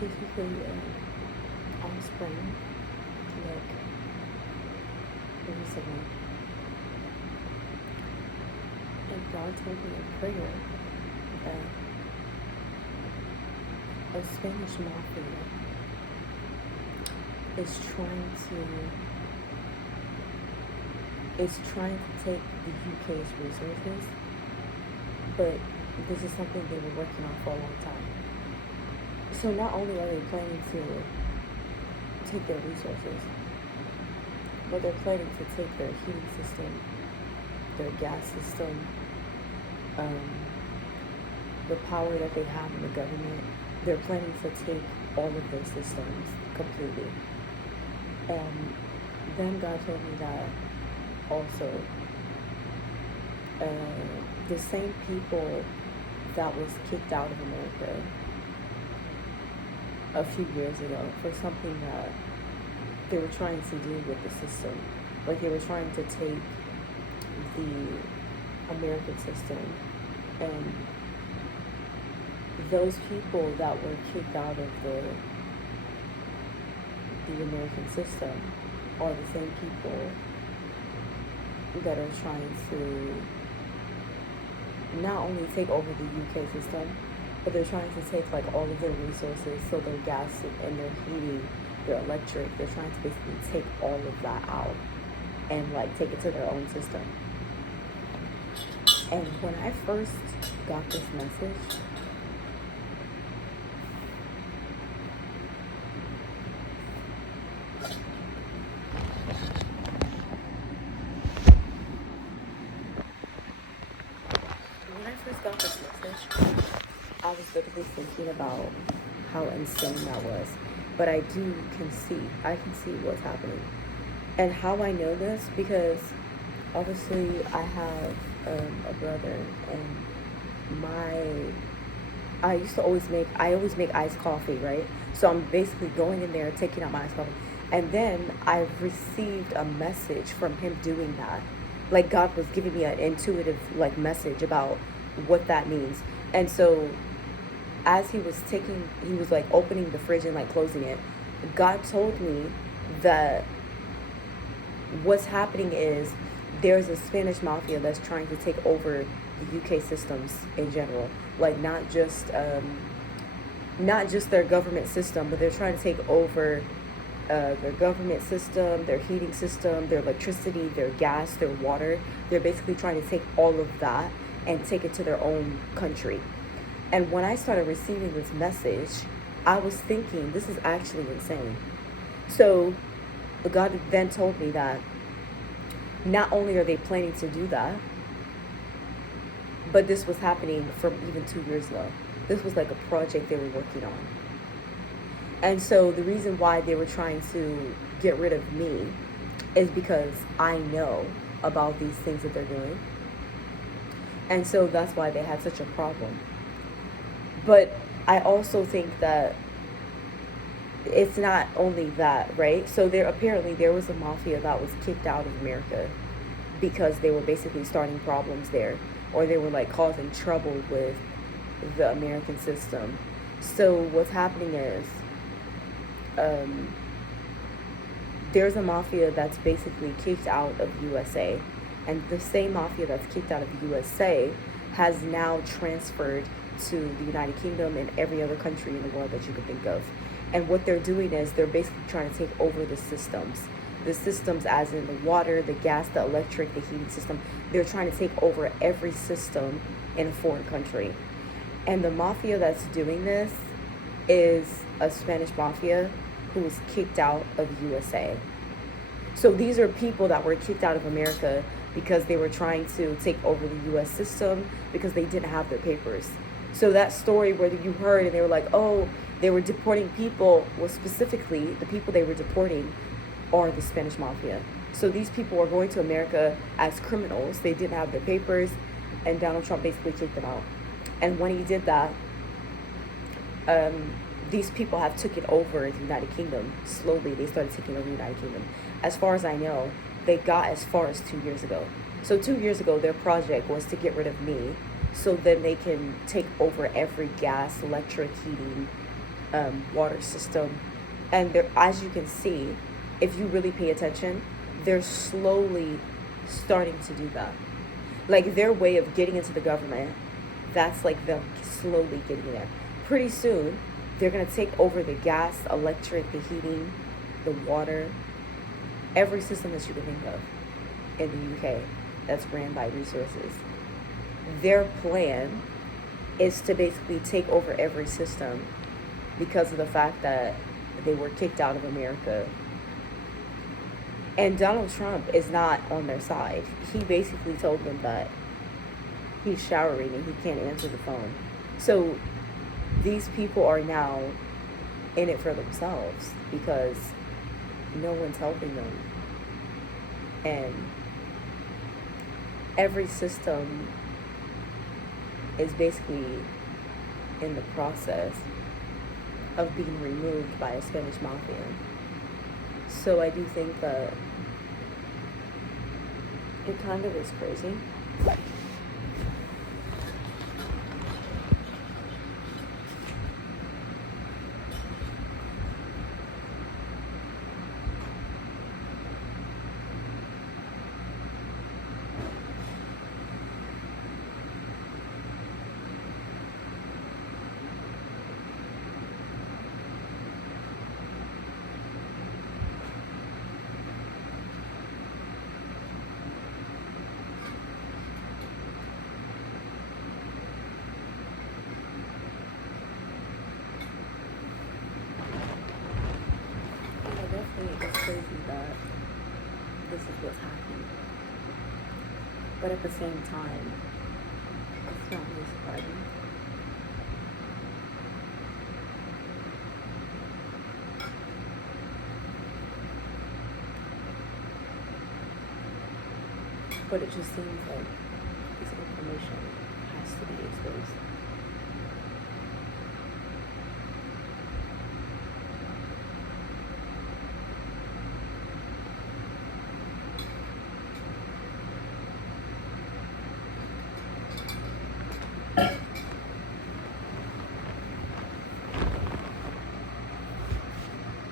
Basically, on spring, like recently, and God told me in prayer that a Spanish mafia is trying to take the UK's resources, but this is something they were working on for a long time. So not only are they planning to take their resources, but they're planning to take their heating system, their gas system, um, the power that they have in the government. They're planning to take all of their systems completely. And then God told me that also the same people that was kicked out of America a few years ago for something that they were trying to do with the system. Like they were trying to take the American system, and those people that were kicked out of the American system are the same people that are trying to not only take over the UK system, but they're trying to take like all of their resources, so their gas and their heating, their electric, they're trying to basically take all of that out and like take it to their own system. And when I first got this message, I was literally thinking about how insane that was. But I can see what's happening. And how I know this, because obviously I have a brother, and I always make iced coffee, right? So I'm basically going in there, taking out my iced coffee. And then I've received a message from him doing that. Like God was giving me an intuitive like message about what that means. And so as he was like opening the fridge and like closing it, God told me that what's happening is there's a Spanish mafia that's trying to take over the UK systems in general. Like not just their government system, but they're trying to take over their government system, their heating system, their electricity, their gas, their water. They're basically trying to take all of that and take it to their own country. And when I started receiving this message, I was thinking, this is actually insane. So God then told me that not only are they planning to do that, but this was happening from even 2 years ago. This was like a project they were working on. And so the reason why they were trying to get rid of me is because I know about these things that they're doing. And so that's why they had such a problem. But I also think that it's not only that, right? So there was a mafia that was kicked out of America because they were basically starting problems there, or they were like causing trouble with the American system. So what's happening is there's a mafia that's basically kicked out of USA, and the same mafia that's kicked out of USA has now transferred to the United Kingdom and every other country in the world that you could think of. And what they're doing is they're basically trying to take over the systems. The systems as in the water, the gas, the electric, the heating system. They're trying to take over every system in a foreign country. And the mafia that's doing this is a Spanish mafia who was kicked out of USA. So these are people that were kicked out of America because they were trying to take over the US system because they didn't have their papers. So that story where you heard and they were like, oh, they were deporting people, well, specifically the people they were deporting are the Spanish mafia. So these people are going to America as criminals. They didn't have their papers, and Donald Trump basically kicked them out. And when he did that, these people have taken over the United Kingdom. Slowly, they started taking over the United Kingdom. As far as I know, they got as far as 2 years ago. So 2 years ago, their project was to get rid of me, so then they can take over every gas, electric, heating water system. And they're, as you can see, if you really pay attention, they're slowly starting to do that. Like their way of getting into the government, that's like them slowly getting there. Pretty soon, they're going to take over the gas, electric, the heating, the water, every system that you can think of in the UK that's ran by resources. Their plan is to basically take over every system because of the fact that they were kicked out of America. And Donald Trump is not on their side. He basically told them that he's showering and he can't answer the phone. So these people are now in it for themselves because no one's helping them. And every system is basically in the process of being removed by a Spanish mafia. So I do think that it kind of is crazy. It's crazy that this is what's happening. But at the same time, it's not really surprising. But it just seems like this information has to be exposed.